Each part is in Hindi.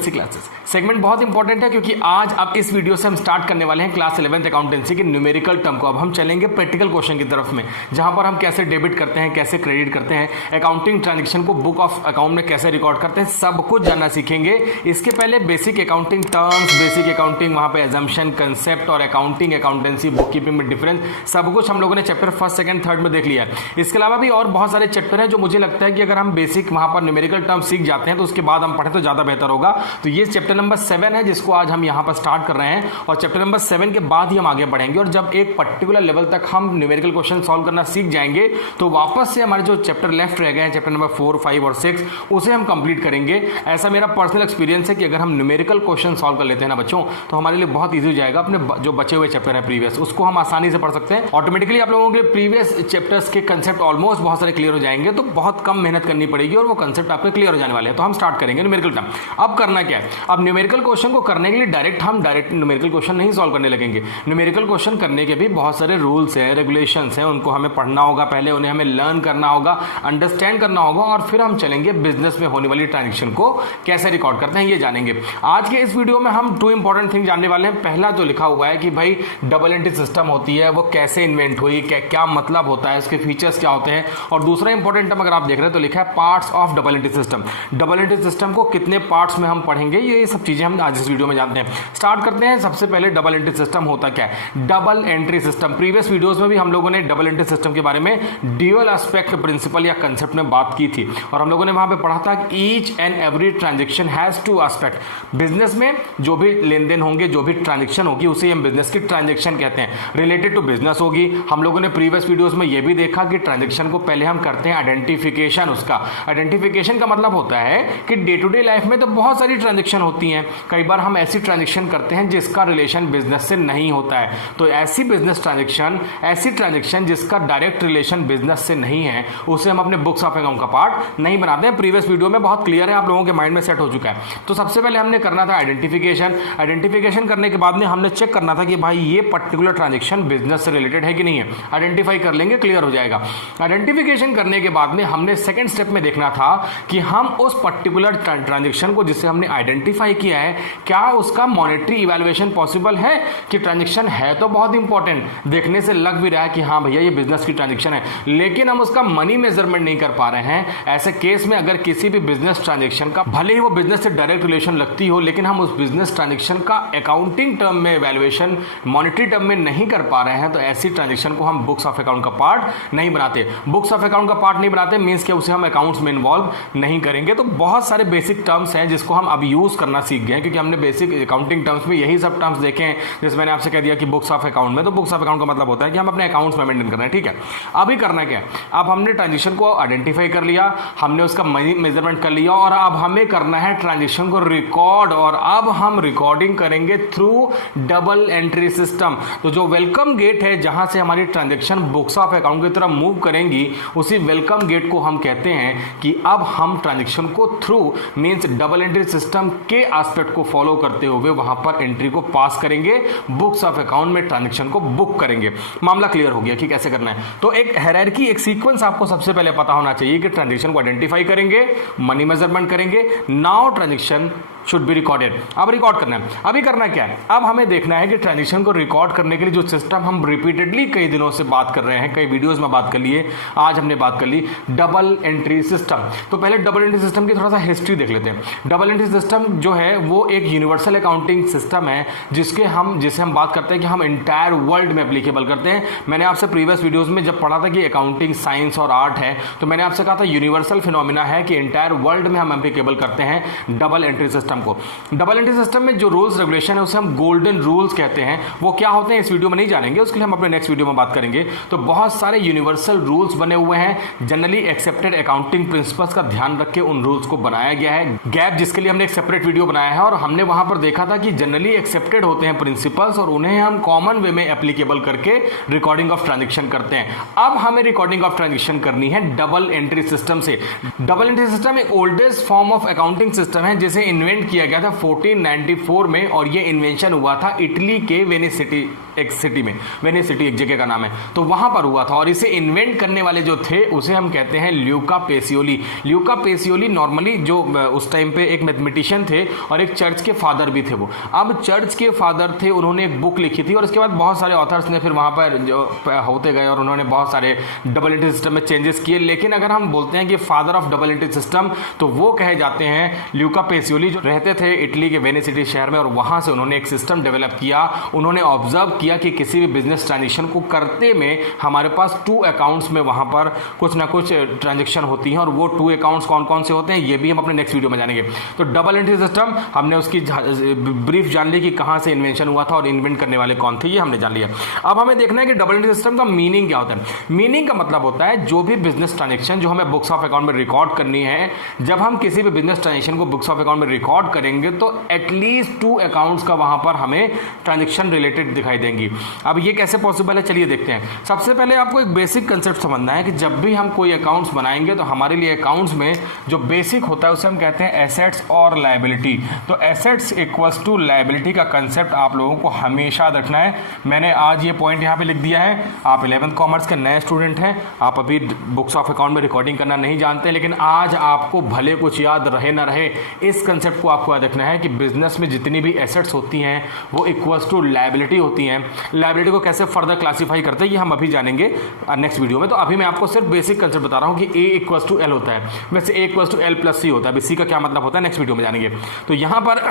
UPSC classes. सेगमेंट बहुत इंपॉर्टेंट है क्योंकि आज अब इस वीडियो से हम स्टार्ट करने वाले हैं क्लास 11th अकाउंटेंसी के न्यूमेरिकल टर्म को। अब हम चलेंगे प्रैक्टिकल क्वेश्चन की तरफ में, जहां पर हम कैसे डेबिट करते हैं, कैसे क्रेडिट करते हैं, अकाउंटिंग ट्रांजेक्शन को बुक ऑफ अकाउंट में कैसे रिकॉर्ड करते हैं, सब कुछ जानना सीखेंगे। इसके पहले basic accounting terms, basic accounting, वहां पे एजम्पशन, कंसेप्ट और अकाउंटिंग, अकाउंटेंसी, बुक कीपिंग में डिफरेंस, सब कुछ हम लोगों ने चैप्टर फर्स्ट, सेकंड, थर्ड में देख लिया है। इसके अलावा भी और बहुत सारे चैप्टर हैं जो मुझे लगता है कि अगर हम बेसिक वहां पर न्यूमेरिकल टर्म सीख जाते हैं तो उसके बाद हम पढ़े तो ज्यादा बेहतर होगा। तो ये चैप्टर नंबर 7 है जिसको आज हम यहां पर स्टार्ट कर रहे हैं, और चैप्टर नंबर 7 के बाद ही हम आगे बढ़ेंगे। और जब एक पर्टिकुलर लेवल तक हम न्यूमेरिकल क्वेश्चन सॉल्व करना सीख जाएंगे तो वापस से हमारे जो चैप्टर लेफ्ट रह गए हैं, चैप्टर नंबर 4, 5 और 6, उसे हम कंप्लीट करेंगे। ऐसा मेरा पर्सनल एक्सपीरियंस है कि अगर हम न्यूमेरिकल क्वेश्चन सॉल्व कर लेते हैं ना बच्चों, तो हमारे लिए बहुत ईजी हो जाएगा। अपने जो बचे हुए चैप्टर है प्रीवियस, उसको हम आसानी से पढ़ सकते हैं। ऑटोमेटिकली आप लोगों के प्रीवियस चैप्टर्स के कंसेप्ट ऑलमोस्ट बहुत सारे क्लियर हो जाएंगे, तो बहुत कम मेहनत करनी पड़ेगी और वो कंसेप्ट आपके क्लियर हो जाने वाले हैं। तो हम स्टार्ट करेंगे न्यूमेरिकल टर्म। अब करना क्या है, अब न्यूमेरिकल क्वेश्चन को करने के लिए डायरेक्ट न्यूमेरिकल क्वेश्चन नहीं सॉल्व करने लगेंगे। न्यूमेरिकल क्वेश्चन करने के भी बहुत सारे रूल्स हैं, रेगुलेशंस हैं, उनको हमें पढ़ना होगा, पहले उन्हें हमें लर्न करना होगा, अंडरस्टैंड करना होगा, और फिर हम चलेंगे बिजनेस में होने वाली ट्रांजेक्शन को कैसे रिकॉर्ड करते हैं ये जानेंगे। आज के इस वीडियो में हम 2 इंपॉर्टेंट थिंग जानने वाले हैं। पहला जो लिखा हुआ है कि भाई डबल एंट्री सिस्टम होती है, वो कैसे इन्वेंट हुई, क्या मतलब होता है, उसके फीचर्स क्या होते हैं, और दूसरा इंपॉर्टेंट टर्म अगर आप देख रहे हैं तो लिखा है parts of double entry system. Double entry system को कितने पार्ट्स में हम पढ़ेंगे, ये सब चीजें हम आज इस वीडियो में जानते हैं। स्टार्ट करते हैं। सबसे पहले डबल एंट्री सिस्टम होता क्या है। Double entry system, previous videos में भी हम लोगों ने डबल एंट्री सिस्टम के बारे में ड्यूअल एस्पेक्ट प्रिंसिपल या कंसेप्ट में बात की थी, और हम लोगों ने वहां पे पढ़ा था कि each and every transaction has 2 aspect. Business में जो भी लेन देन होंगे, जो भी ट्रांजेक्शन होगी, उसे हम बिजनेस की ट्रांजेक्शन कहते हैं, रिलेटेड टू बिजनेस होगी। हम लोगों ने प्रीवियस वीडियोस में यह भी देखा कि ट्रांजेक्शन को पहले हम करते हैं आइडेंटिफिकेशन। उसका आइडेंटिफिकेशन का मतलब होता है कि डे टू डे लाइफ में तो बहुत सारी ट्रांजेक्शन होती हैं, कई बार हम ऐसी ट्रांजेक्शन करते हैं जिसका रिलेशन बिजनेस से नहीं होता है। तो ऐसी बिजनेस ट्रांजेक्शन, ऐसी ट्रांजेक्शन जिसका डायरेक्ट रिलेशन बिजनेस से नहीं है, उसे हम अपने बुक्स ऑफ अकाउंट का पार्ट नहीं बनाते हैं। प्रीवियस वीडियो में बहुत क्लियर है, आप लोगों के माइंड में सेट हो चुका है। तो सबसे पहले हमने करना था आइडेंटिफिकेशन। आइडेंटिफिकेशन करने के बाद में हमने चेक करना था कि भाई ये पर्टिकुलर ट्रांजेक्शन बिजनेस से रिलेटेड है कि नहीं है। आइडेंटिफाई कर लेंगे, क्लियर हो जाएगा। आइडेंटिफिकेशन करने के बाद में हमने सेकंड स्टेप में देखना था कि हम उस पर्टिकुलर ट्रांजेक्शन को जिसे हमने आइडेंटिफाई किया है, क्या उसका मॉनेटरी इवैल्यूएशन पॉसिबल है कि ट्रांजेक्शन है तो बहुत इंपॉर्टेंट, देखने से लग भी रहा है कि हाँ भैया ये बिजनेस की ट्रांजेक्शन है, लेकिन हम उसका मनी मेजरमेंट नहीं कर पा रहे हैं। ऐसे केस में अगर किसी भी बिजनेस ट्रांजेक्शन का, भले ही वो बिजनेस से डायरेक्ट रिलेशन लगती हो, लेकिन हम उस बिजनेस ट्रांजेक्शन का अकाउंटिंग टर्म में इवैल्यूएशन, मॉनेटरी टर्म में नहीं कर पा रहे हैं, तो ऐसी ट्रांजेक्शन को हम बुक्स ऑफ अकाउंट का पार्ट नहीं बनाते। बुक्स ऑफ अकाउंट का पार्ट नहीं बनाते मींस कि उसे हम अकाउंट्स में इन्वॉल्व नहीं करेंगे। तो बहुत सारे बेसिक टर्म्स हैं जिसको हम अब यूज करना सीख गए, क्योंकि हमने बेसिक अकाउंटिंग टर्म्स में यही सब टर्म्स देखे हैं। जैसे मैंने आपसे कह दिया कि बुक्स ऑफ अकाउंट में, तो बुक्स ऑफ अकाउंट का मतलब होता है कि हम अपने अकाउंट्स में मेंटेन कर रहे हैं, ठीक है। अभी करना क्या है, अब हमने ट्रांजेक्शन को आइडेंटिफाई कर लिया, हमने उसका मनी मेजरमेंट कर लिया, और अब हमें करना है ट्रांजेक्शन को रिकॉर्ड। और अब हम रिकॉर्डिंग करेंगे थ्रू डबल एंट्री सिस्टम। तो जो वेलकम गेट है जहां से हमारी ट्रांजेक्शन बुक्स ऑफ अकाउंट की तरफ मूव करेंगी, उसी वेलकम गेट को हम कहते हैं कि अब हम ट्रांजेक्शन को through means double entry system के एस्पेक्ट को फॉलो करते हुए वहां पर एंट्री को पास करेंगे, बुक्स ऑफ अकाउंट में ट्रांजेक्शन को बुक करेंगे। मामला क्लियर हो गया कि कैसे करना है। तो एक हायरार्की, एक सीक्वेंस आपको सबसे पहले पता होना चाहिए कि ट्रांजेक्शन को आइडेंटिफाई करेंगे, मनी मेजरमेंट करेंगे, now transaction should be recorded. अब रिकॉर्ड करना है। अभी करना क्या है, अब हमें देखना है कि ट्रांजेक्शन को रिकॉर्ड करने के लिए जो सिस्टम हम रिपीटेडली कई दिनों से बात कर रहे हैं, कई वीडियोस में बात कर लिए, आज हमने बात कर ली डबल एंट्री सिस्टम। तो पहले डबल एंट्री सिस्टम की थोड़ा सा हिस्ट्री देख लेते हैं। डबल एंट्री सिस्टम जो है वो एक यूनिवर्सल अकाउंटिंग सिस्टम है जिसे हम बात करते हैं कि हम इंटायर वर्ल्ड में एप्लीकेबल करते हैं। मैंने आपसे प्रीवियस वीडियोस में जब पढ़ा था कि अकाउंटिंग साइंस और आर्ट है, तो मैंने आपसे कहा था यूनिवर्सल फिनोमिना है कि इंटायर वर्ल्ड में हम एप्लीकेबल करते हैं डबल एंट्री सिस्टम को। डबल एंट्री सिस्टम में जो रूल्स रेगुलेशन है उसे हम गोल्डन रूल्स कहते हैं। वो क्या होते हैं इस वीडियो में नहीं जानेंगे, उसके लिए हम अपने नेक्स्ट वीडियो में बात करेंगे। तो बहुत सारे यूनिवर्सल रूल्स बने हुए हैं, जनरली एक्सेप्टेड अकाउंटिंग प्रिंसिपल्स का ध्यान रख के उन रूल्स को बनाया गया है। गैप जिसके लिए हमने एक सेपरेट वीडियो बनाया है, और हमने वहां पर देखा था कि जनरली एक्सेप्टेड होते हैं प्रिंसिपल्स और उन्हें हम कॉमन वे में एप्लीकेबल करके रिकॉर्डिंग ऑफ ट्रांजेक्शन करते हैं। अब हमें रिकॉर्डिंग ऑफ ट्रांजेक्शन करनी है डबल एंट्री सिस्टम से। डबल एंट्री सिस्टम एक oldest form of accounting system है जिसे इन्वेंट किया गया था 1494 में, और यह इन्वेंशन हुआ था इटली के वेनिस सिटी एक सिटी में, वेनिस सिटी एक जगह का नाम है, तो वहां पर हुआ था। और इसे इन्वेंट करने वाले जो थे उसे हम कहते हैं Luca Pacioli. Luca Pacioli normally जो उस टाइम पे एक मैथमेटिशियन थे और एक चर्च के फादर भी थे। वो अब चर्च के फादर थे, उन्होंने एक बुक लिखी थी और उसके बाद बहुत सारे ऑथर्स ने फिर वहां पर जो होते गए और उन्होंने बहुत सारे डबल एंट्री सिस्टम में चेंजेस किए। लेकिन अगर हम बोलते हैं कि father of double entry system, तो वो कहे जाते हैं ल्यूका पेसियोली, जो रहते थे इटली के वेनिस सिटी शहर में, और वहां से उन्होंने एक सिस्टम डेवलप किया। उन्होंने ऑब्जर्व किया कि किसी भी बिजनेस ट्रांजेक्शन को करते में हमारे पास 2 अकाउंट्स में वहां पर कुछ ना कुछ ट्रांजेक्शन होती हैं, और वो 2 अकाउंट्स कौन कौन से होते हैं ये भी हम अपने नेक्स्ट वीडियो में जानेंगे। तो डबल एंट्री सिस्टम हमने उसकी ब्रीफ जान ली कि कहां से इन्वेंशन हुआ था और इन्वेंट करने वाले कौन थे, ये हमने जान लिया। अब हमें देखना है कि डबल एंट्री सिस्टम का मीनिंग क्या होता है। मीनिंग का मतलब होता है जो भी बिजनेस ट्रांजेक्शन जो हमें बुक्स ऑफ अकाउंट में रिकॉर्ड करनी है, जब हम किसी भी बिजनेस ट्रांजेक्शन को बुक्स ऑफ अकाउंट में रिकॉर्ड करेंगे तो एटलीस्ट 2 अकाउंट्स का वहां पर हमें ट्रांजेक्शन रिलेटेड दिखाई देंगी। अब ये कैसे पॉसिबल है, चलिए देखते हैं। सबसे पहले आपको एक बेसिक कंसेप्ट समझना है कि जब भी हम कोई अकाउंट्स बनाएंगे तो हमारे लिए अकाउंट्स में जो बेसिक होता है उसे हम कहते हैं एसेट्स और लायबिलिटी। तो एसेट्स इक्वल्स टू लायबिलिटी का कंसेप्ट आप लोगों को हमेशा याद रखना है। मैंने आज ये पॉइंट यहाँ पे लिख दिया है। आप 11th कॉमर्स के नए स्टूडेंट हैं, आप अभी बुक्स ऑफ अकाउंट में रिकॉर्डिंग करना नहीं जानते, लेकिन आज आपको भले कुछ याद रहे ना रहे, इस कंसेप्ट को आपको याद रखना है कि बिजनेस में जितनी भी एसेट्स होती हैं वो इक्वल्स टू लायबिलिटी होती हैं। लायबिलिटी को कैसे फर्दर क्लासीफाई करते हैं ये हम अभी जानेंगे नेक्स्ट वीडियो में। तो अभी मैं आपको सिर्फ बेसिक कंसेप्ट बता रहा हूँ कि ए इक्वल्स टू एल होता है, वैसे ए इक्वल्स टू एल प्लस सी होता है। अभी सी का क्या मतलब होता है नेक्स्ट वीडियो में जानेंगे। तो यहाँ पर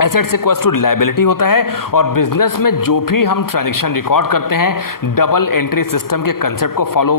एसेट्स इक्वल्स टू लायबिलिटी होता है, और बिजनेस में जो भी हम ट्रांजेक्शन रिकॉर्ड करते हैं डबल एंट्री सिस्टम के कंसेप्ट को फॉलो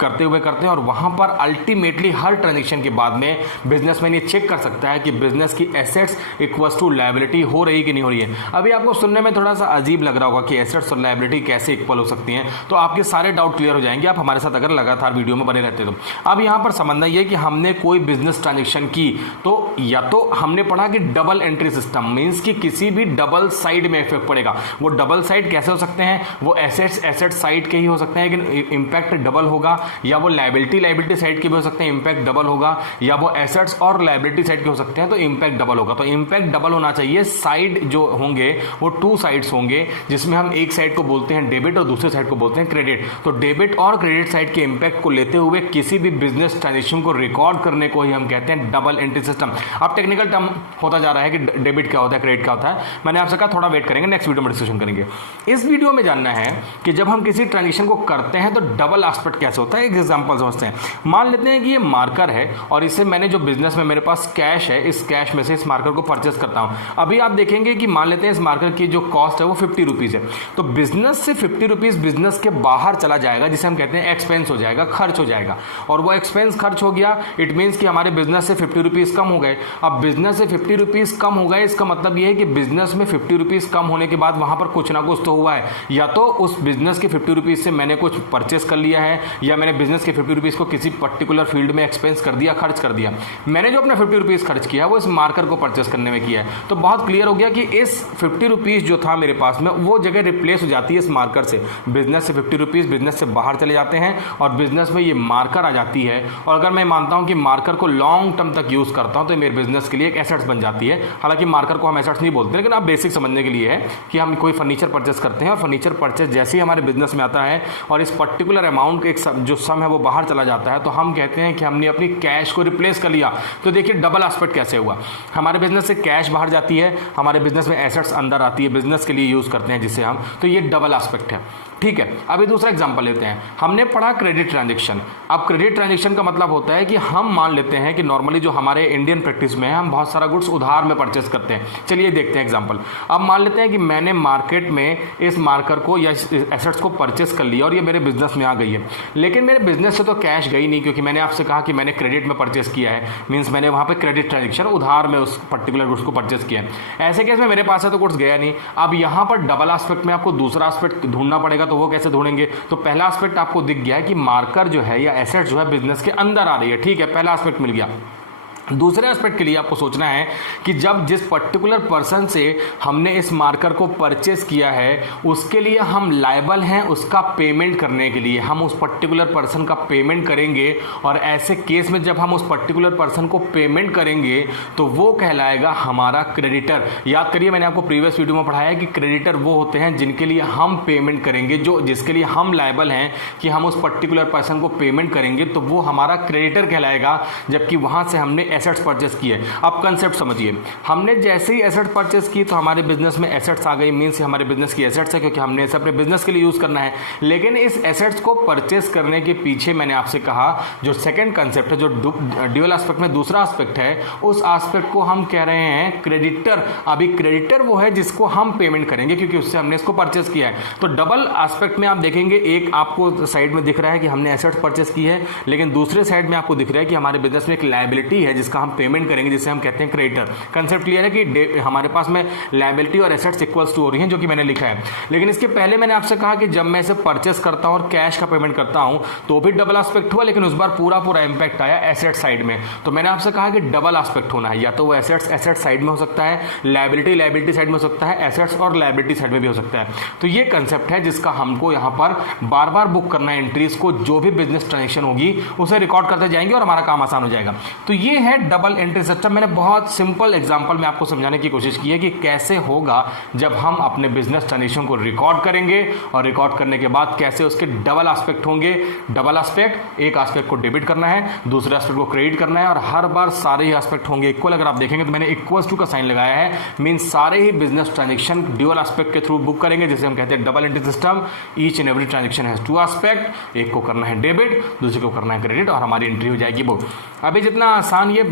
करते हैं, और वहां पर अल्टीमेटली हर ट्रांजेक्शन के बाद में बिजनेसमैन ये चेक कर सकता है कि बिजनेस की एसेट्स इक्वल्स टू लायबिलिटी हो रही कि नहीं हो रही है। अभी आपको सुनने में थोड़ा सा अजीब लग रहा होगा कि एसेट्स और लायबिलिटी कैसे इक्वल हो सकती हैं, तो आपके सारे डाउट क्लियर हो जाएंगे आप हमारे साथ अगर लगातार वीडियो में बने रहते तो। अब यहाँ पर समझना यह कि हमने कोई बिजनेस ट्रांजेक्शन की तो या तो हमने पढ़ा कि डबल एंट्री सिस्टम मींस कि किसी भी डबल साइड में इफेक्ट पड़ेगा। वो डबल साइड कैसे हो सकते हैं, वो एसेट साइड के ही हो सकते हैं लेकिन इंपैक्ट डबल होगा, या वो लायबिलिटी साइड के भी हो सकते हैं, इंपैक्ट डबल होगा, या वो एसेट्स और लायबिलिटी साइड के हो सकते हैं तो इंपैक्ट डबल होगा। तो इंपैक्ट डबल होना चाहिए। साइड जो होंगे वो 2 साइड्स होंगे, जिसमें हम एक साइड को बोलते हैं डेबिट और दूसरे साइड को बोलते हैं क्रेडिट। तो डेबिट और क्रेडिट साइड के इंपैक्ट को लेते हुए किसी भी बिजनेस ट्रांजेक्शन को रिकॉर्ड करने को ही हम कहते हैं डबल एंट्री सिस्टम। अब टेक्निकल टर्म होता जा रहा है कि डेबिट क्या होता है, क्रेडिट क्या होता है। मैंने आपसे कहा थोड़ा वेट करेंगे, नेक्स्ट वीडियो में डिस्कशन करेंगे। इस वीडियो में जानना है कि जब हम किसी ट्रांजेक्शन को करते हैं तो डबल एस्पेक्ट कैसे होता है। एक एग्जांपल समझते हैं। मान लेते हैं कि ये मार्कर है और इसे मैंने जो बिजनेस में मेरे पास कैश है, इस कैश में से इस मार्कर को परचेस करता हूं। अभी आप देखेंगे कि मान लेते हैं इस मार्कर की जो कॉस्ट है वो 50 रुपीज है, तो बिजनेस से 50 रुपीज बिजनेस के बाहर चला जाएगा, जिसे हम कहते हैं एक्सपेंस हो जाएगा, खर्च हो जाएगा। और वो एक्सपेंस खर्च हो गया, इट मीन्स कि हमारे बिजनेस से 50 रुपीज कम हो गए। अब बिजनेस से 50 रुपीज कम हो गए, इसका मतलब यह है कि बिजनेस में 50 रुपीज कम होने के बाद वहां पर कुछ ना कुछ तो हुआ है। या तो उस बिजनेस के 50 रुपीज से मैंने कुछ परचेस कर लिया है, या मैंने बिजनेस के 50 रुपीज को किसी पर्टिकुलर फील्ड में एक्सपेंस कर दिया, खर्च कर दिया। मैंने जो अपना 50 रुपीज खर्च किया वो इस मार्कर को परचेस करने में किया है। तो बहुत क्लियर हो गया कि इस 50 रुपीज जो था मेरे पास में वो जगह रिप्लेस हो जाती है इस मार्कर से। बिजनेस से 50 रुपीज बिजनेस से बाहर चले जाते हैं और बिजनेस में ये मार्कर आ जाती है। और अगर मैं मानता हूं कि मार्कर को लॉन्ग टर्म तक यूज करता हूं तो मेरे बिजनेस के लिए एक एसेट्स बन जाती है। हालांकि मार्कर को हम एसेट्स नहीं बोलते, लेकिन आप बेसिक समझने के लिए है कि हम कोई फर्नीचर परचेस करते हैं और फर्नीचर परचेस जैसे ही हमारे बिजनेस में आता है और इस पर्टिकुलर अमाउंट एक जो सम है वो बाहर चला जाता है, तो हम कहते हैं कि हमने अपनी कैश को रिप्लेस कर लिया। तो देखिए डबल एस्पेक्ट कैसे हुआ। हमारे बिजनेस से कैश बाहर जाती है, हमारे बिजनेस में एसेट्स अंदर आती है, बिजनेस के लिए यूज करते हैं जिससे हम, तो ये डबल एस्पेक्ट है। ठीक है, अभी दूसरा एग्जांपल लेते हैं। हमने पढ़ा क्रेडिट ट्रांजैक्शन। अब क्रेडिट ट्रांजैक्शन का मतलब होता है कि हम मान लेते हैं कि नॉर्मली जो हमारे इंडियन प्रैक्टिस में है, हम बहुत सारा गुड्स उधार में परचेस करते हैं। चलिए देखते हैं एग्जांपल। अब मान लेते हैं कि मैंने मार्केट में इस मार्कर को या एसेट्स को परचेस कर लिया और ये मेरे बिजनेस में आ गई है, लेकिन मेरे बिजनेस से तो कैश गई नहीं, क्योंकि मैंने आपसे कहा कि मैंने क्रेडिट में परचेस किया है, मीन्स मैंने वहां पे क्रेडिट ट्रांजैक्शन उधार में उस पर्टिकुलर गुड्स को परचेस किया है। ऐसे केस में मेरे पास है तो गुड्स गया नहीं। अब यहां पर डबल एस्पेक्ट में आपको दूसरा एस्पेक्ट ढूंढना पड़ेगा, तो वो कैसे ढूंढेंगे। तो पहला एस्पेक्ट आपको दिख गया है कि मार्कर जो है या एसेट जो है बिजनेस के अंदर आ रही है। ठीक है, पहला एस्पेक्ट मिल गया। दूसरे एस्पेक्ट के लिए आपको सोचना है कि जब जिस पर्टिकुलर पर्सन से हमने इस मार्कर को परचेस किया है उसके लिए हम लायबल हैं उसका पेमेंट करने के लिए, हम उस पर्टिकुलर पर्सन का पेमेंट करेंगे। और ऐसे केस में जब हम उस पर्टिकुलर पर्सन को पेमेंट करेंगे तो वो कहलाएगा हमारा क्रेडिटर। याद करिए, मैंने आपको प्रीवियस वीडियो में पढ़ाया है कि क्रेडिटर वो होते हैं जिनके लिए हम पेमेंट करेंगे, जो जिसके लिए हम लायबल हैं कि हम उस पर्टिकुलर पर्सन को पेमेंट करेंगे, तो वो हमारा क्रेडिटर कहलाएगा। जबकि वहाँ से हमने एसेट्स परचेस किए। अब कंसेप्ट समझिए, हमने जैसे ही एसेट परचेस की तो हमारे बिजनेस में एसेट्स आ गई, मींस हमारे बिजनेस की एसेट्स है क्योंकि हमने इसे अपने बिजनेस के लिए यूज करना है। लेकिन इस एसेट्स को परचेस करने के पीछे मैंने आपसे कहा जो सेकंड कंसेप्ट है, जो ड्यूअल एस्पेक्ट में दूसरा एस्पेक्ट है, उस एस्पेक्ट को हम कह रहे हैं क्रेडिटर। अभी क्रेडिटर वो है जिसको हम पेमेंट करेंगे क्योंकि उससे हमने इसको परचेस किया है। तो डबल एस्पेक्ट में आप देखेंगे, एक आपको साइड में दिख रहा है कि हमने एसेट्स परचेस की है, लेकिन दूसरे साइड में आपको दिख रहा है कि हमारे बिजनेस में एक लायबिलिटी है जिसका हम पेमेंट करेंगे, जिसे हम कहते हैं क्रेडिटर। कंसेप्ट क्लियर है कि हमारे पास में लायबिलिटी और एसेट्स इक्वल्स टू हो रही हैं, जो कि मैंने लिखा है। लेकिन इसके पहले मैंने आपसे कहा कि जब मैं इसे परचेस करता हूं और कैश का पेमेंट करता हूं तो भी डबल एस्पेक्ट हुआ, लेकिन उस बार पूरा इंपैक्ट आया एसेट साइड में। तो मैंने आपसे कहा कि डबल एस्पेक्ट होना है, या तो वो एसेट्स एसेट साइड में हो सकता है, लायबिलिटी साइड में हो सकता है, एसेट्स और लायबिलिटी साइड में भी हो सकता है। तो ये कंसेप्ट है जिसका हमको यहां पर बार बार बुक करना है एंट्रीज को, जो भी बिजनेस ट्रांजेक्शन होगी उसे रिकॉर्ड करते जाएंगे और हमारा काम आसान हो जाएगा। तो ये है डबल एंट्री सिस्टम। मैंने बहुत सिंपल एग्जांपल में आपको समझाने की कोशिश की है कि कैसे होगा जब हम अपने बिजनेस ट्रांजेक्शन को रिकॉर्ड करेंगे, और रिकॉर्ड करने के बाद कैसे उसके डबल एस्पेक्ट होंगे। डबल एस्पेक्ट, एक एस्पेक्ट को डेबिट करना है, दूसरे एस्पेक्ट को क्रेडिट करना है, और हर बार सारे ही एस्पेक्ट होंगे इक्वल। अगर आप देखेंगे तो मैंने इक्वल्स टू का साइन लगाया है, मीन सारे ही बिजनेस ट्रांजेक्शन ड्यूअल एस्पेक्ट के थ्रू बुक करेंगे, जिसे हम कहते हैं double entry system. Each and every transaction has to aspect, एक को करना है डेबिट, दूसरे को करना है क्रेडिट, और हमारी एंट्री हो जाएगी बुक। अभी जितना आसान ये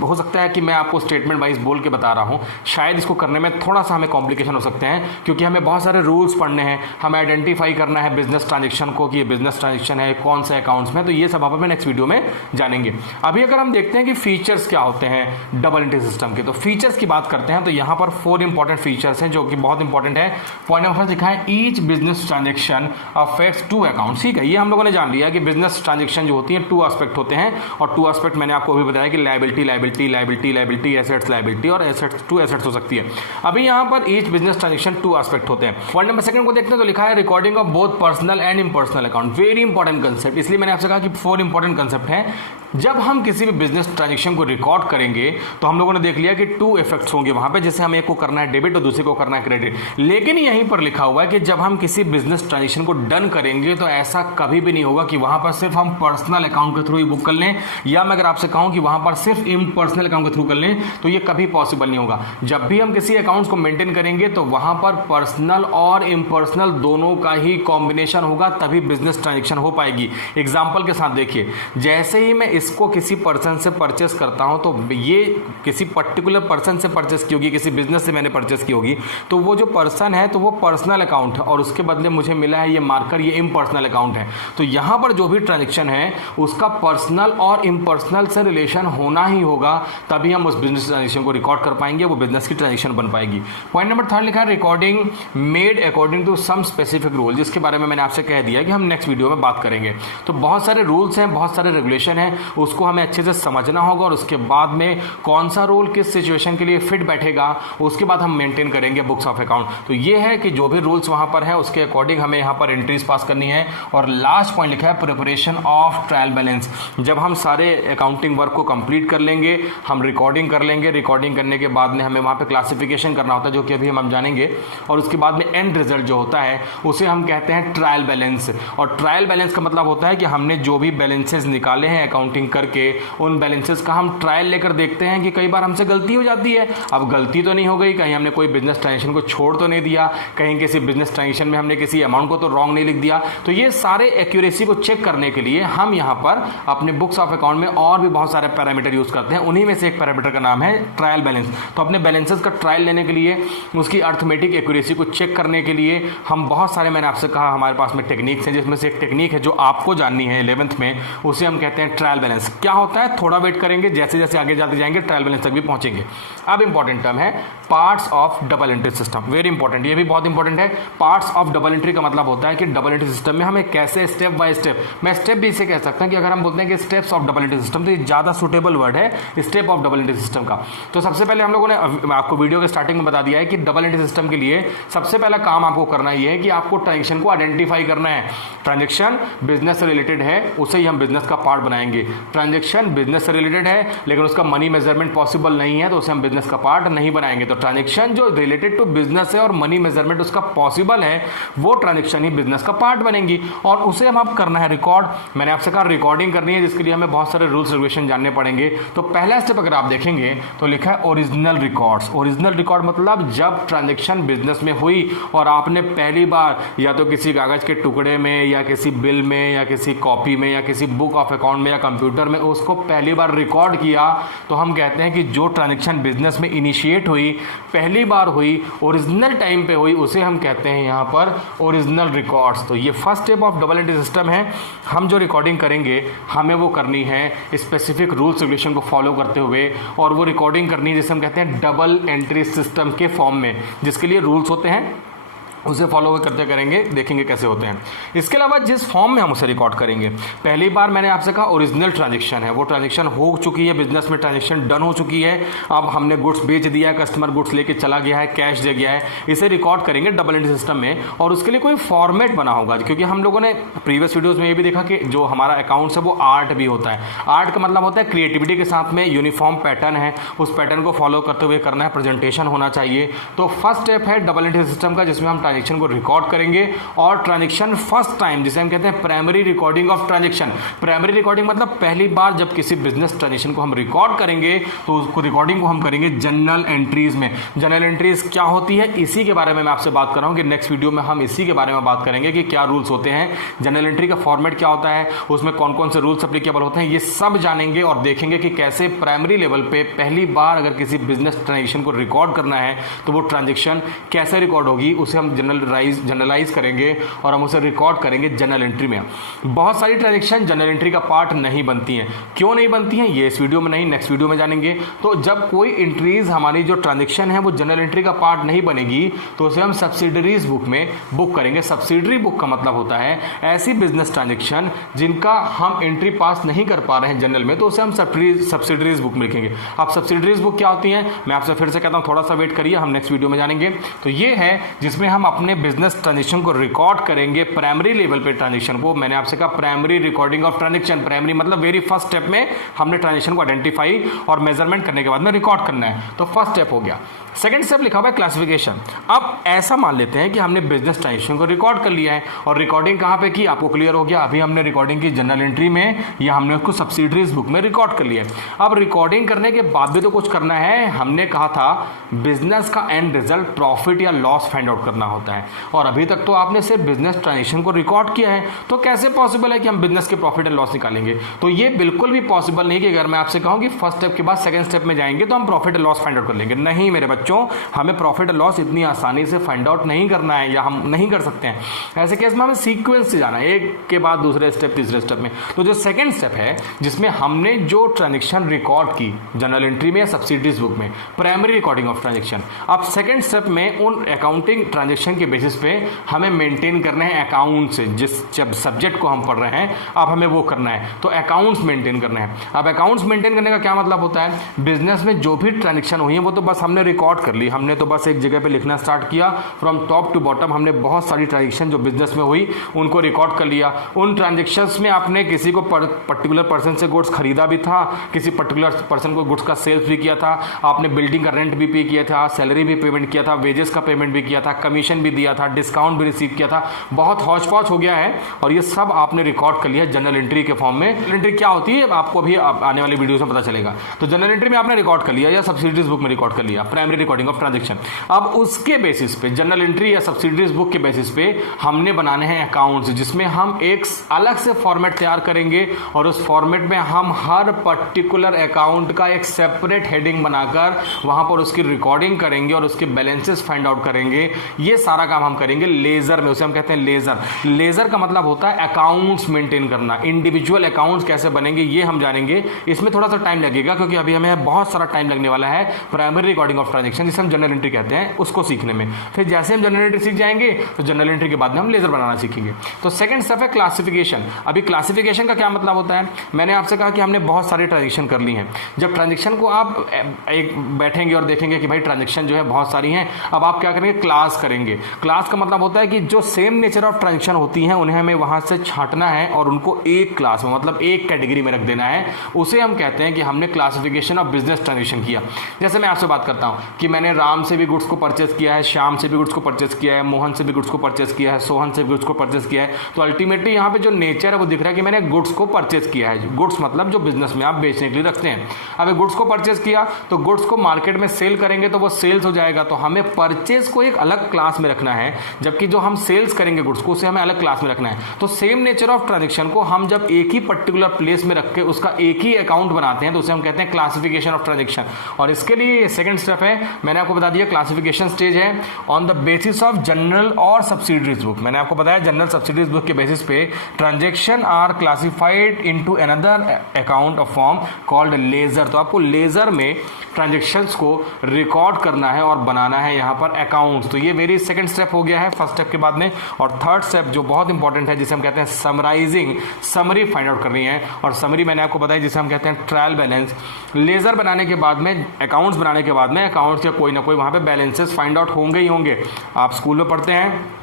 हो सकता है कि मैं आपको स्टेटमेंट वाइज बोल के बता रहा हूं, शायद इसको करने में थोड़ा सा हमें कॉम्प्लिकेशन हो सकते हैं, क्योंकि हमें बहुत सारे रूल्स पढ़ने हैं, हमें आइडेंटिफाई करना है बिजनेस ट्रांजेक्शन को कि ये बिजनेस ट्रांजेक्शन है कौन से अकाउंट्स में। तो ये सब आप नेक्स्ट वीडियो में जानेंगे। अभी अगर हम देखते हैं कि फीचर्स क्या होते हैं डबल एंट्री सिस्टम के, तो फीचर्स की बात करते हैं। तो यहां पर 4 इंपॉर्टेंट फीचर्स हैं जो कि बहुत इंपॉर्टेंट है। पॉइंट नंबर लिखा है each business transaction affects 2 accounts. ठीक है, ये हम लोगों ने जान लिया कि बिजनेस ट्रांजेक्शन जो होती है 2 एस्पेक्ट होते हैं, और 2 एस्पेक्ट मैंने आपको अभी बताया कि लायबिलिटी, एसेट्स लायबिलिटी, और एसेट्स 2 एसेट्स हो सकती है। अभी यहां पर ईच बिजनेस ट्रांजेक्शन 2 एस्पेक्ट होते हैं। पॉइंट नंबर सेकंड को देखते हैं, तो लिखा है recording of both personal and impersonal account. Very important concept, इसलिए मैंने आपसे कहा कि 4 इंपॉर्टेंट कंसेप्ट हैं। जब हम किसी भी बिजनेस ट्रांजेक्शन को रिकॉर्ड करेंगे तो हम लोगों ने देख लिया कि 2 इफेक्ट्स होंगे वहां पे, जैसे हम एक को करना है डेबिट और दूसरे को करना है क्रेडिट। लेकिन यहीं पर लिखा हुआ है कि जब हम किसी बिजनेस ट्रांजेक्शन को डन करेंगे तो ऐसा कभी भी नहीं होगा कि वहां पर सिर्फ हम पर्सनल अकाउंट के थ्रू ही बुक कर लें, या मैं अगर आपसे कहूं कि वहां पर सिर्फ इम्पर्सनल अकाउंट के थ्रू कर लें, तो ये कभी पॉसिबल नहीं होगा। जब भी हम किसी अकाउंट्स को मेंटेन करेंगे तो वहां पर पर्सनल और इम्पर्सनल दोनों का ही कॉम्बिनेशन होगा, तभी बिजनेस ट्रांजेक्शन हो पाएगी। एग्जाम्पल के साथ देखिए, जैसे ही मैं इसको किसी पर्सन से परचेस करता हूं तो ये किसी पर्टिकुलर पर्सन से परचेस की होगी, किसी बिजनेस से मैंने परचेस की होगी, तो वो जो पर्सन है तो वो पर्सनल अकाउंट है, और उसके बदले मुझे मिला है ये मार्कर, ये इम्पर्सनल अकाउंट है। तो यहां पर जो भी ट्रांजेक्शन है उसका पर्सनल और इम्पर्सनल से रिलेशन होना ही होगा, तभी हम उस बिजनेस ट्रांजेक्शन को रिकॉर्ड कर पाएंगे, वो बिजनेस की ट्रांजेक्शन बन पाएगी। पॉइंट नंबर 3 लिखा है recording made according to some specific rule, जिसके बारे में मैंने आपसे कह दिया कि हम नेक्स्ट वीडियो में बात करेंगे। तो बहुत सारे रूल्स हैं, बहुत सारे रेगुलेशन हैं, उसको हमें अच्छे से समझना होगा, और उसके बाद में कौन सा रूल किस सिचुएशन के लिए फिट बैठेगा उसके बाद हम मेंटेन करेंगे बुक्स ऑफ अकाउंट। तो ये है कि जो भी रूल्स वहां पर है उसके अकॉर्डिंग हमें यहां पर एंट्रीज पास करनी है। और लास्ट पॉइंट लिखा है प्रिपरेशन ऑफ ट्रायल बैलेंस। जब हम सारे अकाउंटिंग वर्क को कंप्लीट कर लेंगे, हम रिकॉर्डिंग कर लेंगे, रिकॉर्डिंग करने के बाद में हमें वहां पे क्लासिफिकेशन करना होता है, जो कि अभी हम जानेंगे, और उसके बाद में एंड रिजल्ट जो होता है उसे हम कहते हैं ट्रायल बैलेंस। और ट्रायल बैलेंस का मतलब होता है कि हमने जो भी बैलेंसेस निकाले हैं अकाउंटिंग करके, उन बैलेंसेस का हम ट्रायल लेकर देखते हैं कि कई बार हमसे गलती हो जाती है। अब गलती तो नहीं हो गई, कहीं हमने कोई बिजनेस ट्रांजेक्शन को छोड़ तो नहीं दिया, कहीं किसी बिजनेस ट्रांजेक्शन में हमने किसी अमाउंट को तो रॉन्ग नहीं लिख दिया। तो ये सारे एक्यूरेसी को चेक करने के लिए हम यहाँ पर अपने बुक्स ऑफ अकाउंट में और भी बहुत सारे पैरामीटर यूज करते हैं, उन्हीं में से एक पैरामीटर का नाम है ट्रायल बैलेंस। तो अपने बैलेंसेस का ट्रायल लेने के लिए, उसकी अर्थमेटिक एक्यूरेसी को चेक करने के लिए हम बहुत सारे, मैंने आपसे कहा हमारे पास में टेक्निक्स हैं, जिसमें से एक टेक्निक है जो आपको जाननी है 11th में, उसे हम कहते हैं ट्रायल बैलेंस क्या होता है, थोड़ा वेट करेंगे, जैसे जैसे आगे जाते जाएंगे ट्रायल बैलेंस तक भी पहुंचेंगे। अब इंपॉर्टेंट टर्म है parts of double entry system, very important, ये भी बहुत इंपॉर्टेंट है। पार्ट्स ऑफ डबल एंट्री का मतलब होता है कि डबल एंट्री सिस्टम में हमें कैसे स्टेप बाय स्टेप, मैं स्टेप भी इसे कह सकता हूं कि अगर हम बोलते हैं कि steps of double entry system, तो ये ज्यादा सुटेबल वर्ड है step of double entry system का। तो सबसे पहले हम लोगों ने आपको वीडियो के स्टार्टिंग में बता दिया है कि डबल एंट्री सिस्टम के लिए सबसे पहला काम आपको करना ये है कि आपको ट्रांजेक्शन को आइडेंटिफाई करना है। ट्रांजेक्शन बिजनेस से रिलेटेड है, उसे ही हम बिजनेस का पार्ट बनाएंगे। ट्रांजेक्शन बिजनेस से रिलेटेड है लेकिन उसका मनी मेजरमेंट पॉसिबल नहीं है, तो उसे हम बिजनेस का पार्ट नहीं बनाएंगे। तो ट्रांजेक्शन जो रिलेटेड टू बिजनेस है और मनी मेजरमेंट उसका पॉसिबल है, वो ट्रांजेक्शन ही बिजनेस का पार्ट बनेंगी और उसे हम आप करना है रिकॉर्ड। मैंने आपसे कहा रिकॉर्डिंग करनी है, जिसके लिए हमें बहुत सारे रूल्स रेगुलेशन जानने पड़ेंगे। तो पहला स्टेप अगर आप देखेंगे तो लिखा है ओरिजिनल रिकॉर्ड्स। ओरिजिनल रिकॉर्ड मतलब जब ट्रांजेक्शन बिजनेस में हुई और आपने पहली बार या तो किसी कागज के टुकड़े में या किसी बिल में या किसी कॉपी में या किसी बुक ऑफ अकाउंट में या कंप्यूटर में उसको पहली बार रिकॉर्ड किया, तो हम कहते हैं कि जो ट्रांजेक्शन बिजनेस में इनिशिएट हुई, पहली बार हुई, ओरिजिनल टाइम पे हुई, उसे हम कहते हैं यहाँ पर ओरिजिनल रिकॉर्ड्स। तो ये first step of double entry system है। हम जो रिकॉर्डिंग करेंगे हमें वो करनी है स्पेसिफिक रूल्स रेगुलेशन को फॉलो करते हुए, और वो रिकॉर्डिंग करनी है जिसे हम कहते हैं डबल एंट्री सिस्टम के फॉर्म में, जिसके लिए रूल्स होते हैं, उसे फॉलो करते करेंगे, देखेंगे कैसे होते हैं। इसके अलावा जिस फॉर्म में हम उसे रिकॉर्ड करेंगे, पहली बार मैंने आपसे कहा ओरिजिनल ट्रांजेक्शन है, वो ट्रांजेक्शन हो चुकी है, बिजनेस में ट्रांजेक्शन डन हो चुकी है, अब हमने गुड्स बेच दिया है, कस्टमर गुड्स लेके चला गया है, कैश दे गया है, इसे रिकॉर्ड करेंगे डबल एंट्री सिस्टम में। और उसके लिए कोई फॉर्मेट बना होगा, क्योंकि हम लोगों ने प्रीवियस वीडियोज में ये भी देखा कि जो हमारा अकाउंट्स है वो आर्ट भी होता है। आर्ट का मतलब होता है क्रिएटिविटी के साथ में यूनिफॉर्म पैटर्न है, उस पैटर्न को फॉलो करते हुए करना है, प्रेजेंटेशन होना चाहिए। तो फर्स्ट स्टेप है डबल एंट्री सिस्टम का, जिसमें हम ट्रांजेक्शन को रिकॉर्ड करेंगे और ट्रांजेक्शन फर्स्ट टाइम, जिसे हम कहते हैं primary recording of transaction. Primary recording मतलब पहली बार जब किसी बिजनेस ट्रांजेक्शन को हम रिकॉर्ड करेंगे तो उसको रिकॉर्डिंग को हम करेंगे जनरल एंट्रीज में। जनरल एंट्रीज क्या होती है, इसी के बारे में मैं आपसे बात कर रहा हूं कि नेक्स्ट वीडियो में हम इसी के बारे में बात करेंगे कि क्या रूल्स होते हैं, जनरल एंट्री का फॉर्मेट क्या होता है, उसमें कौन कौन से रूल्स एप्लीकेबल होते हैं, ये सब जानेंगे और देखेंगे कि कैसे प्राइमरी लेवल पे पहली बार अगर किसी बिजनेस ट्रांजेक्शन को रिकॉर्ड करना है तो वो ट्रांजेक्शन कैसे रिकॉर्ड होगी, उसे हम जनरलाइज करेंगे और हम उसे रिकॉर्ड करेंगे जनरल एंट्री में। बहुत सारी ट्रांजेक्शन जनरल एंट्री का पार्ट नहीं बनती हैं। क्यों नहीं बनती हैं, ये इस वीडियो में नहीं, नेक्स्ट वीडियो में जानेंगे। तो जब कोई एंट्रीज, हमारी जो ट्रांजेक्शन है वो जनरल एंट्री का पार्ट नहीं बनेगी, तो उसे हम सब्सिडरीज बुक में बुक करेंगे। सब्सिडरी बुक का मतलब होता है ऐसी बिजनेस ट्रांजेक्शन जिनका हम एंट्री पास नहीं कर पा रहे हैं जनरल में, तो उसे हम सब्सिडरीज बुक में लिखेंगे। अब सब्सिडरीज बुक क्या होती है, मैं आपसे फिर से कहता हूं, थोड़ा सा वेट करिए, हम नेक्स्ट वीडियो में जानेंगे। तो ये है जिसमें हम अपने बिजनेस ट्रांजेक्शन को रिकॉर्ड करेंगे प्राइमरी लेवल पे ट्रांजेक्शन को। मैंने आपसे कहा primary recording of transaction, primary मतलब वेरी फर्स्ट स्टेप में हमने ट्रांजेक्शन को आइडेंटिफाई और मेजरमेंट करने के बाद में रिकॉर्ड करना है, तो फर्स्ट स्टेप हो गया। सेकंड स्टेप लिखा हुआ है क्लासिफिकेशन। अब ऐसा मान लेते हैं कि हमने बिजनेस ट्रांजेक्शन को रिकॉर्ड कर लिया है और रिकॉर्डिंग कहां पे की, आपको क्लियर हो गया, अभी हमने रिकॉर्डिंग की जनरल एंट्री में या हमने उसको सब्सिडरीज बुक में रिकॉर्ड कर लिया है। अब रिकॉर्डिंग करने के बाद भी तो कुछ करना है। हमने कहा था बिजनेस का एंड रिजल्ट प्रॉफिट या लॉस फाइंड आउट करना होता है, और अभी तक तो आपने सिर्फ बिजनेस ट्रांजेक्शन को रिकॉर्ड किया है, तो कैसे पॉसिबल है कि हम बिजनेस के प्रॉफिट एंड लॉस निकालेंगे। तो ये बिल्कुल भी पॉसिबल नहीं कि अगर मैं आपसे कहूं कि फर्स्ट स्टेप के बाद सेकंड स्टेप में जाएंगे तो हम profit and loss find out कर लेंगे। नहीं मेरे बच्चों, हमें प्रॉफिट एंड लॉस इतनी आसानी से फाइंड आउट नहीं करना है, या हम नहीं कर सकते हैं। ऐसे केस में हमें सीक्वेंस से जाना है, एक के बाद दूसरे स्टेप, तीसरे स्टेप में। तो जो सेकंड स्टेप है जिसमें हमने जो ट्रांजेक्शन रिकॉर्ड की जनरल एंट्री में या सब्सिडरीज बुक में, प्राइमरी रिकॉर्डिंग ऑफ ट्रांजेक्शन। अब सेकंड स्टेप में उन अकाउंटिंग ट्रांजेक्शन के बेसिस पे हमें मेंटेन करना है अकाउंट से, जिस जब सब्जेक्ट को हम पढ़ रहे हैं अब हमें वो करना है, तो अकाउंट्स मेंटेन करना है। अब अकाउंट्स मेंटेन करने का क्या मतलब होता है, बिजनेस में जो भी ट्रांजेक्शन हुई है वो तो बस हमने रिकॉर्ड कर ली, हमने तो बस एक जगह पे लिखना स्टार्ट किया, फ्रॉम टॉप टू बॉटम हमने बहुत सारी ट्रांजेक्शन जो बिजनेस में हुई उनको रिकॉर्ड कर लिया। उन ट्रांजेक्शंस में आपने किसी को पर्टिकुलर पर्सन से गुड्स खरीदा भी था, किसी पर्टिकुलर पर्सन को गुड्स का सेल्स भी किया था, आपने बिल्डिंग का रेंट भी पे किया था, सैलरी भी पेमेंट किया था, वेजेस का पेमेंट भी किया था, कमीशन भी दिया था, डिस्काउंट भी रिसीव किया था, बहुत हौच पौच हो गया है, और ये सब आपने रिकॉर्ड कर लिया जनरल एंट्री के फॉर्म में। जनरल एंट्री क्या होती है आपको भी आने वाली वीडियोस में पता चलेगा। तो जनरल एंट्री में आपने रिकॉर्ड कर लिया या सब्सिडीज बुक में रिकॉर्ड कर लिया, प्राइमरी रिकॉर्डिंग ऑफ ट्रांजेक्शन। अब उसके बेसिस पे जर्नल एंट्री या सब्सिडरीज बुक के बेसिस पे हमने बनाने हैं अकाउंट्स, जिसमें हम एक अलग से फॉर्मेट तैयार करेंगे और उस फॉर्मेट में हम हर पर्टिकुलर अकाउंट का एक सेपरेट हेडिंग बनाकर वहां पर उसकी रिकॉर्डिंग करेंगे और उसके बैलेंसेस फाइंड आउट करेंगे। ये सारा काम हम करेंगे लेजर में, उसे हम कहते हैं लेजर। लेजर का मतलब होता है अकाउंट्स मेंटेन करना, इंडिविजुअल अकाउंट्स कैसे बनेंगे ये हम जानेंगे। इसमें थोड़ा सा टाइम लगेगा क्योंकि अभी हमें बहुत सारा टाइम लगने वाला है प्राइमरी रिकॉर्डिंग ऑफ ट्रांजेक्शन, जिसे हम जर्नल एंट्री कहते हैं, उसको सीखने में। फिर जैसे हम जर्नल एंट्री सीख जाएंगे तो जर्नल एंट्री के बाद में हम लेजर बनाना सीखेंगे। तो सेकंड स्टेप है क्लासिफिकेशन। अभी क्लासिफिकेशन का क्या मतलब होता है, मैंने आपसे कहा कि हमने बहुत सारी ट्रांजेक्शन कर ली हैं। जब ट्रांजेक्शन को आप एक बैठेंगे और देखेंगे कि भाई ट्रांजेक्शन जो है बहुत सारी हैं, अब आप क्या करेंगे, क्लास करेंगे। क्लास का मतलब होता है कि जो सेम नेचर ऑफ ट्रांजेक्शन होती हैं उन्हें हमें वहां से छांटना है और उनको एक क्लास में, मतलब एक कैटेगरी में रख देना है। उसे हम कहते हैं कि हमने क्लासिफिकेशन ऑफ बिजनेस ट्रांजेक्शन किया। जैसे मैं आपसे बात करता हूं कि मैंने राम से भी गुड्स को परचेस किया है, श्याम से भी गुड्स को परचेस किया है, मोहन से भी गुड्स को परचेस किया है, सोहन से भी गुड्स को परचेस किया है। तो अल्टीमेटली यहाँ पे जो नेचर है वो दिख रहा है कि मैंने गुड्स को परचेस किया है। गुड्स मतलब जो बिजनेस में आप बेचने के लिए रखते हैं। अब गुड्स को परचेस किया तो गुड्स को मार्केट में सेल करेंगे तो वो सेल्स हो जाएगा। तो हमें परचेस को एक अलग क्लास में रखना है, जबकि जो हम सेल्स करेंगे गुड्स को उसे हमें अलग क्लास में रखना है। तो सेम नेचर ऑफ ट्रांजेक्शन को हम जब एक ही पर्टिकुलर प्लेस में रख के उसका एक ही अकाउंट बनाते हैं तो उसे हम कहते हैं क्लासिफिकेशन ऑफ ट्रांजेक्शन। और इसके लिए सेकंड स्टेप है, मैंने आपको बता दिया क्लासिफिकेशन स्टेज है on the basis of journal और सब्सिडरीज बुक। मैंने आपको बताया जनरल सब्सिडरीज बुक के बेसिस पे transaction are classified into another account of form called ledger. तो आपको लेजर में ट्रांजेक्शन्स को रिकॉर्ड करना है और बनाना है यहाँ पर अकाउंट्स। तो ये वेरी सेकंड स्टेप हो गया है फर्स्ट स्टेप के बाद में। और थर्ड स्टेप जो बहुत इंपॉर्टेंट है, जिसे हम कहते हैं समराइजिंग, समरी फाइंड आउट करनी है। और समरी मैंने आपको बताया जिसे हम कहते हैं ट्रायल बैलेंस। लेजर बनाने के बाद में, अकाउंट्स बनाने के बाद में अकाउंट्स के कोई ना कोई वहाँ पे बैलेंसेस फाइंड आउट होंगे ही होंगे। आप स्कूल में पढ़ते हैं,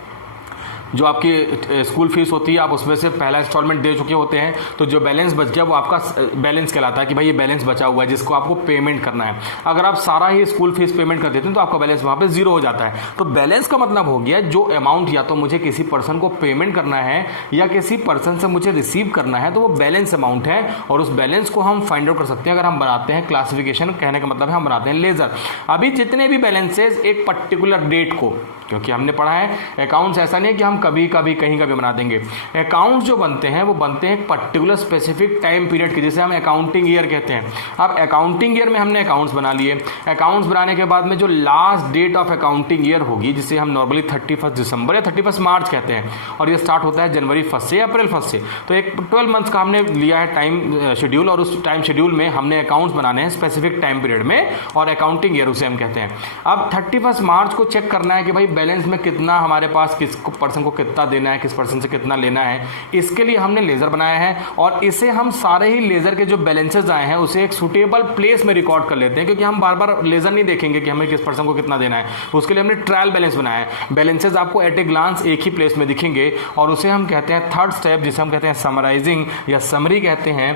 जो आपकी स्कूल फीस होती है आप उसमें से पहला इंस्टॉलमेंट दे चुके होते हैं, तो जो बैलेंस बच गया वो आपका बैलेंस कहलाता है कि भाई ये बैलेंस बचा हुआ है जिसको आपको पेमेंट करना है। अगर आप सारा ही स्कूल फीस पेमेंट कर देते हैं तो आपका बैलेंस वहाँ पे जीरो हो जाता है। तो बैलेंस का मतलब हो गया जो अमाउंट या तो मुझे किसी पर्सन को पेमेंट करना है या किसी पर्सन से मुझे रिसीव करना है, तो वो बैलेंस अमाउंट है। और उस बैलेंस को हम फाइंड आउट कर सकते हैं अगर हम बनाते हैं क्लासिफिकेशन। कहने का मतलब है हम बनाते हैं लेजर। अभी जितने भी बैलेंसेज एक पर्टिकुलर डेट को, क्योंकि हमने पढ़ा है अकाउंट्स ऐसा नहीं है कि हम कभी कभी कहीं का भी बना देंगे। अकाउंट्स जो बनते हैं वो बनते हैं पर्टिकुलर स्पेसिफिक टाइम पीरियड के, जिसे हम अकाउंटिंग ईयर कहते हैं। अब अकाउंटिंग ईयर में हमने अकाउंट्स बना लिए। अकाउंट्स बनाने के बाद में जो last date of accounting year होगी, जिसे हम नॉर्मली 31 दिसंबर या 31 मार्च कहते हैं, और ये स्टार्ट होता है जनवरी 1 से या अप्रैल 1 से। तो एक 12 मंथ्स का हमने लिया है टाइम शेड्यूल, और उस टाइम शेड्यूल में हमने अकाउंट्स बनाने हैं स्पेसिफिक टाइम पीरियड में, और अकाउंटिंग ईयर उसे हम कहते हैं। अब 31 मार्च को चेक करना है कि भाई बैलेंस में कितना हमारे पास, किस पर्सन को कितना देना है, किस पर्सन से कितना लेना है। इसके लिए हमने लेजर बनाया है और इसे हम सारे ही लेजर के जो बैलेंसेस आए हैं उसे एक सुटेबल प्लेस में रिकॉर्ड कर लेते हैं, क्योंकि हम बार बार लेजर नहीं देखेंगे कि हमें किस पर्सन को कितना देना है। उसके लिए हमने ट्रायल बैलेंस बनाया है। बैलेंसेस आपको एट ए ग्लांस एक ही प्लेस में दिखेंगे और उसे हम कहते हैं थर्ड स्टेप, जिसे हम कहते हैं समराइजिंग या समरी कहते हैं।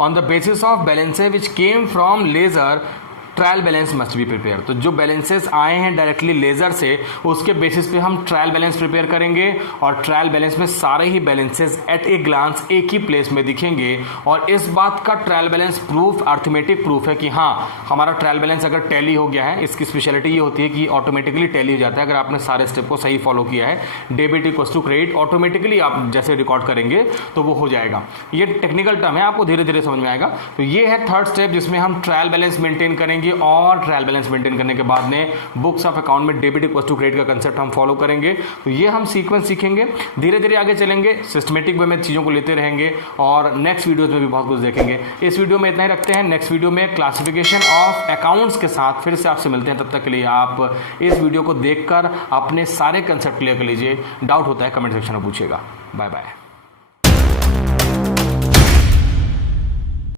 On the basis of balances which came from ledger trial balance must be prepare. तो जो बैलेंसेस आए हैं डायरेक्टली लेजर से, उसके बेसिस पे हम ट्रायल बैलेंस प्रिपेयर करेंगे और ट्रायल बैलेंस में सारे ही बैलेंसेस एट ए ग्लांस एक ही प्लेस में दिखेंगे। और इस बात का trial balance proof, arithmetic proof है कि हाँ हमारा ट्रायल बैलेंस अगर टैली हो गया है। इसकी स्पेशलिटी ये होती है कि ऑटोमेटिकली टैली हो जाता है अगर आपने सारे स्टेप को सही फॉलो किया है। Debit equals to credit automatically आप जैसे रिकॉर्ड करेंगे तो वो हो जाएगा। ये टेक्निकल टर्म है, आपको धीरे धीरे समझ में आएगा। तो ये है थर्ड स्टेप, जिसमें हम ट्रायल बैलेंस मेंटेन करेंगे और ट्रायल बैलेंस मेंटेन करने के बाद में बुक्स ऑफ अकाउंट में डेबिट इक्वल्स टू क्रेडिट का कंसेप्ट हम फॉलो करेंगे। तो ये हम सीक्वेंस सीखेंगे, धीरे धीरे आगे चलेंगे, सिस्टमेटिक वे में चीज़ों को लेते रहेंगे और नेक्स्ट वीडियोस में भी बहुत कुछ देखेंगे। इस वीडियो में इतना ही रखते हैं। नेक्स्ट वीडियो में क्लासिफिकेशन ऑफ अकाउंट्स के साथ फिर से आपसे मिलते हैं। तब तक के लिए आप इस वीडियो को देखकर अपने सारे कंसेप्ट क्लियर कर लीजिए। डाउट होता है कमेंट सेक्शन में पूछिएगा। Bye bye.